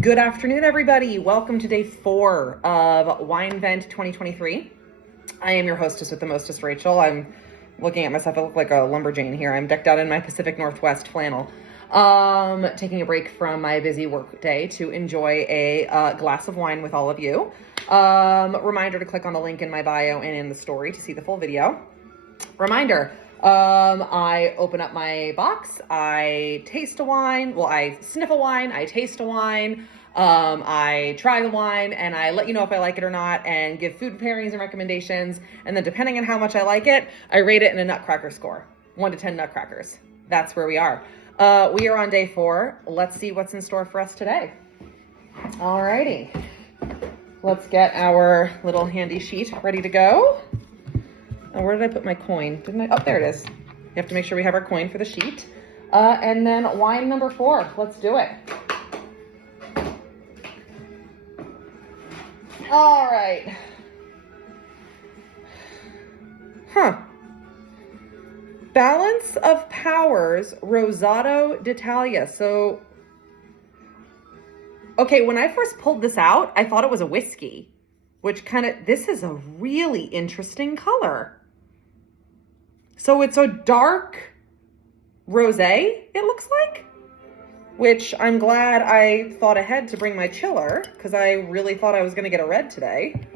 Good afternoon, everybody. Welcome to day 4 of Winevent 2023. I am your hostess with the mostest, Rachel. I'm looking at myself. I look like a lumberjane here. I'm decked out in my Pacific Northwest flannel. Taking a break from my busy work day to enjoy a glass of wine with all of you. Reminder to click on the link in my bio and in the story to see the full video. Reminder, I open up my box, I taste a wine, well, I sniff a wine, I taste a wine, I try the wine, and I let you know if I like it or not, and give food pairings and recommendations, and then depending on how much I like it, I rate it in a nutcracker score, 1 to 10 nutcrackers. That's where we are. We are on day 4. Let's see what's in store for us today. Alrighty. Let's get our little handy sheet ready to go. Oh, where did I put my coin? Didn't I? Oh, there it is. You have to make sure we have our coin for the sheet. And then wine number 4. Let's do it. All right. Balance of Powers Rosato d'Italia. So, okay, when I first pulled this out, I thought it was a whiskey, which this is a really interesting color. So it's a dark rosé, it looks like, which I'm glad I thought ahead to bring my chiller because I really thought I was going to get a red today.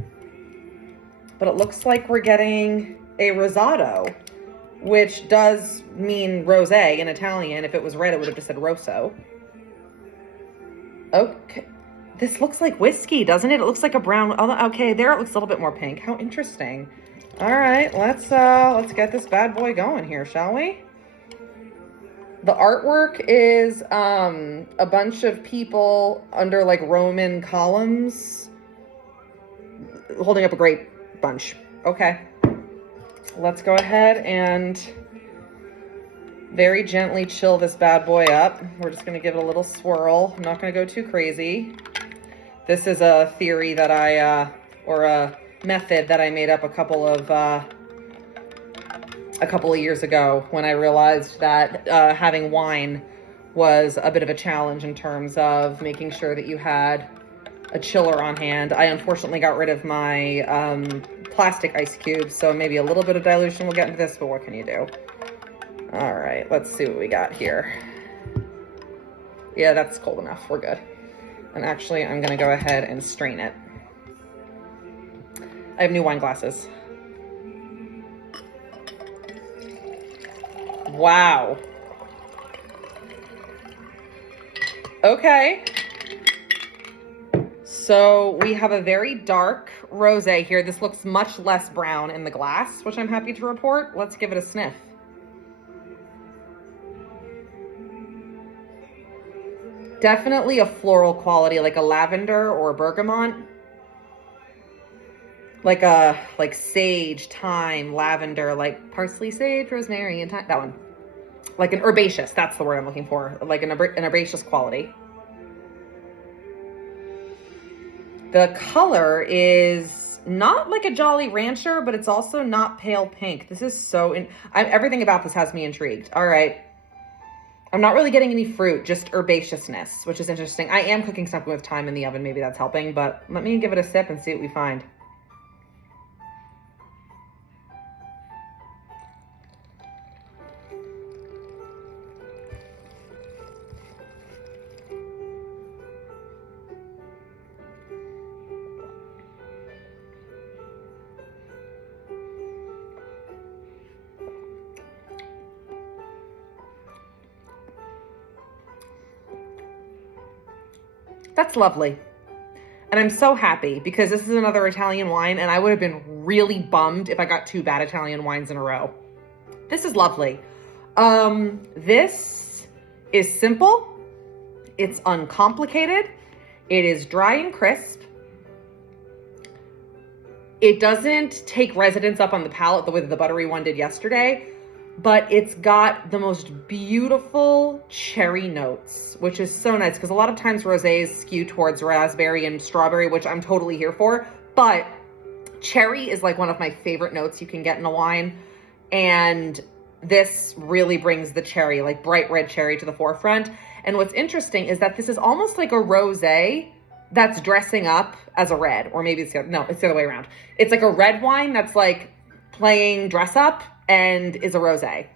But it looks like we're getting a rosato, which does mean rosé in Italian. If it was red, it would have just said rosso. Okay. This looks like whiskey, doesn't it? It looks like a brown. Oh, okay, there it looks a little bit more pink. How interesting. All right, let's get this bad boy going here, shall we? The artwork is a bunch of people under like Roman columns holding up a grape bunch. Okay. Let's go ahead and very gently chill this bad boy up. We're just going to give it a little swirl. I'm not going to go too crazy. This is a theory that or a method that I made up a couple of years ago when I realized that having wine was a bit of a challenge in terms of making sure that you had a chiller on hand. I unfortunately got rid of my plastic ice cubes, so maybe a little bit of dilution will get into this, but what can you do? All right, let's see what we got here. Yeah, that's cold enough. We're good. And actually, I'm going to go ahead and strain it. I have new wine glasses. Wow. Okay. So we have a very dark rosé here. This looks much less brown in the glass, which I'm happy to report. Let's give it a sniff. Definitely a floral quality, like a lavender or a bergamot. Like sage, thyme, lavender, like parsley, sage, rosemary, and thyme. That one. Like an herbaceous, that's the word I'm looking for. Like an herbaceous quality. The color is not like a Jolly Rancher, but it's also not pale pink. This is everything about this has me intrigued. All right. I'm not really getting any fruit, just herbaceousness, which is interesting. I am cooking something with thyme in the oven. Maybe that's helping, but let me give it a sip and see what we find. That's lovely. And I'm so happy because this is another Italian wine and I would have been really bummed if I got 2 bad Italian wines in a row. This is lovely. This is simple. It's uncomplicated. It is dry and crisp. It doesn't take residence up on the palate the way that the buttery one did yesterday, but it's got the most beautiful cherry notes, which is so nice because a lot of times rosés skew towards raspberry and strawberry, which I'm totally here for, but cherry is like one of my favorite notes you can get in a wine, and this really brings the cherry, like bright red cherry, to the forefront. And what's interesting is that this is almost like a rosé that's dressing up as a red, or maybe it's the other way around. It's like a red wine that's like playing dress up and is a rosé,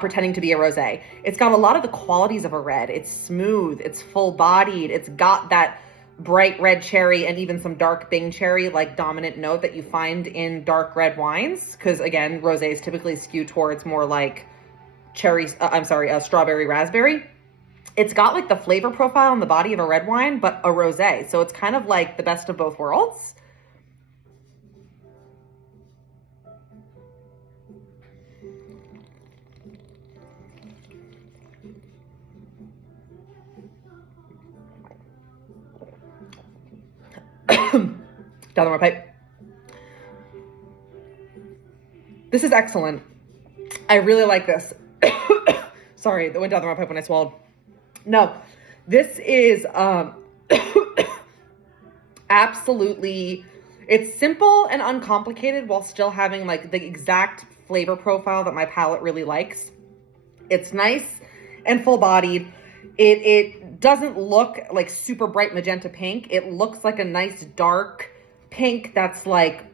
pretending to be a rosé. It's got a lot of the qualities of a red. It's smooth, it's full bodied, it's got that bright red cherry and even some dark Bing cherry like dominant note that you find in dark red wines. Because again, rosés typically skew towards more like strawberry raspberry. It's got like the flavor profile and the body of a red wine, but a rosé. So it's kind of like the best of both worlds. Down the pipe. This is excellent. I really like this. Sorry, that went down the wrong pipe when I swallowed. No, this is absolutely, it's simple and uncomplicated while still having like the exact flavor profile that my palate really likes. It's nice and full bodied. It doesn't look like super bright magenta pink. It looks like a nice dark pink that's like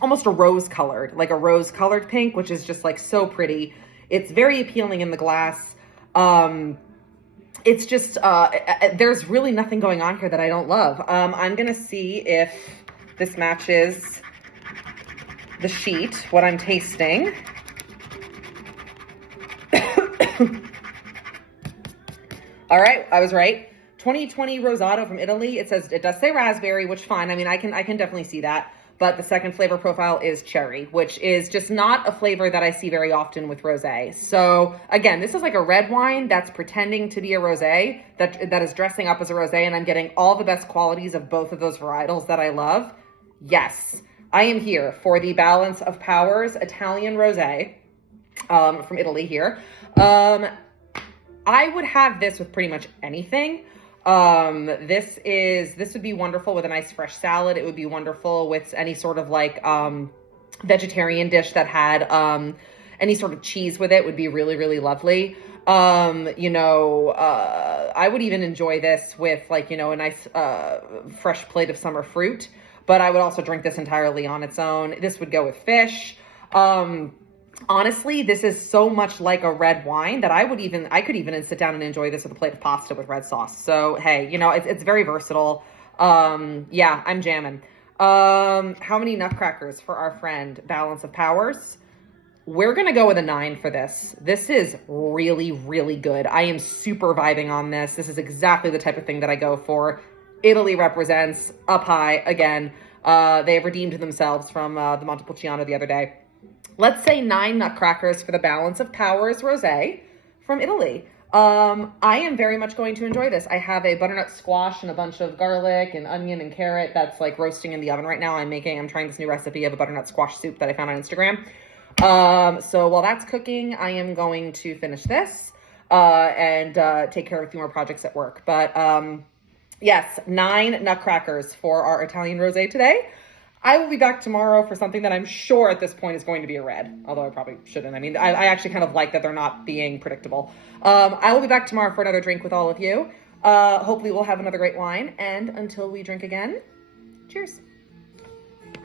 almost a rose colored pink, which is just like so pretty. It's very appealing in the glass. It's just, there's really nothing going on here that I don't love. I'm going to see if this matches the sheet, what I'm tasting. All right, I was right. 2020 Rosato from Italy. It does say raspberry, which fine. I mean, I can definitely see that. But the second flavor profile is cherry, which is just not a flavor that I see very often with rosé. So again, this is like a red wine that's pretending to be a rosé, that is dressing up as a rosé, and I'm getting all the best qualities of both of those varietals that I love. Yes, I am here for the Balance of Powers Italian rosé from Italy here. I would have this with pretty much anything. This would be wonderful with a nice fresh salad. It would be wonderful with any sort of like, vegetarian dish that had, any sort of cheese with it would be really, really lovely. I would even enjoy this with like, a nice, fresh plate of summer fruit, but I would also drink this entirely on its own. This would go with fish. Honestly, this is so much like a red wine that I could even sit down and enjoy this with a plate of pasta with red sauce. So, hey, it's very versatile. Yeah, I'm jamming. How many nutcrackers for our friend Balance of Powers? We're going to go with a 9 for this. This is really, really good. I am super vibing on this. This is exactly the type of thing that I go for. Italy represents up high again. They have redeemed themselves from the Montepulciano the other day. Let's say 9 nutcrackers for the Balance of Powers Rosé from Italy. I am very much going to enjoy this. I have a butternut squash and a bunch of garlic and onion and carrot that's like roasting in the oven right now. I'm trying this new recipe of a butternut squash soup that I found on Instagram. So while that's cooking, I am going to finish this and take care of a few more projects at work. But yes, 9 nutcrackers for our Italian rosé today. I will be back tomorrow for something that I'm sure at this point is going to be a red, although I probably shouldn't. I mean, I actually kind of like that they're not being predictable. I will be back tomorrow for another drink with all of you. Hopefully we'll have another great wine. And until we drink again, cheers.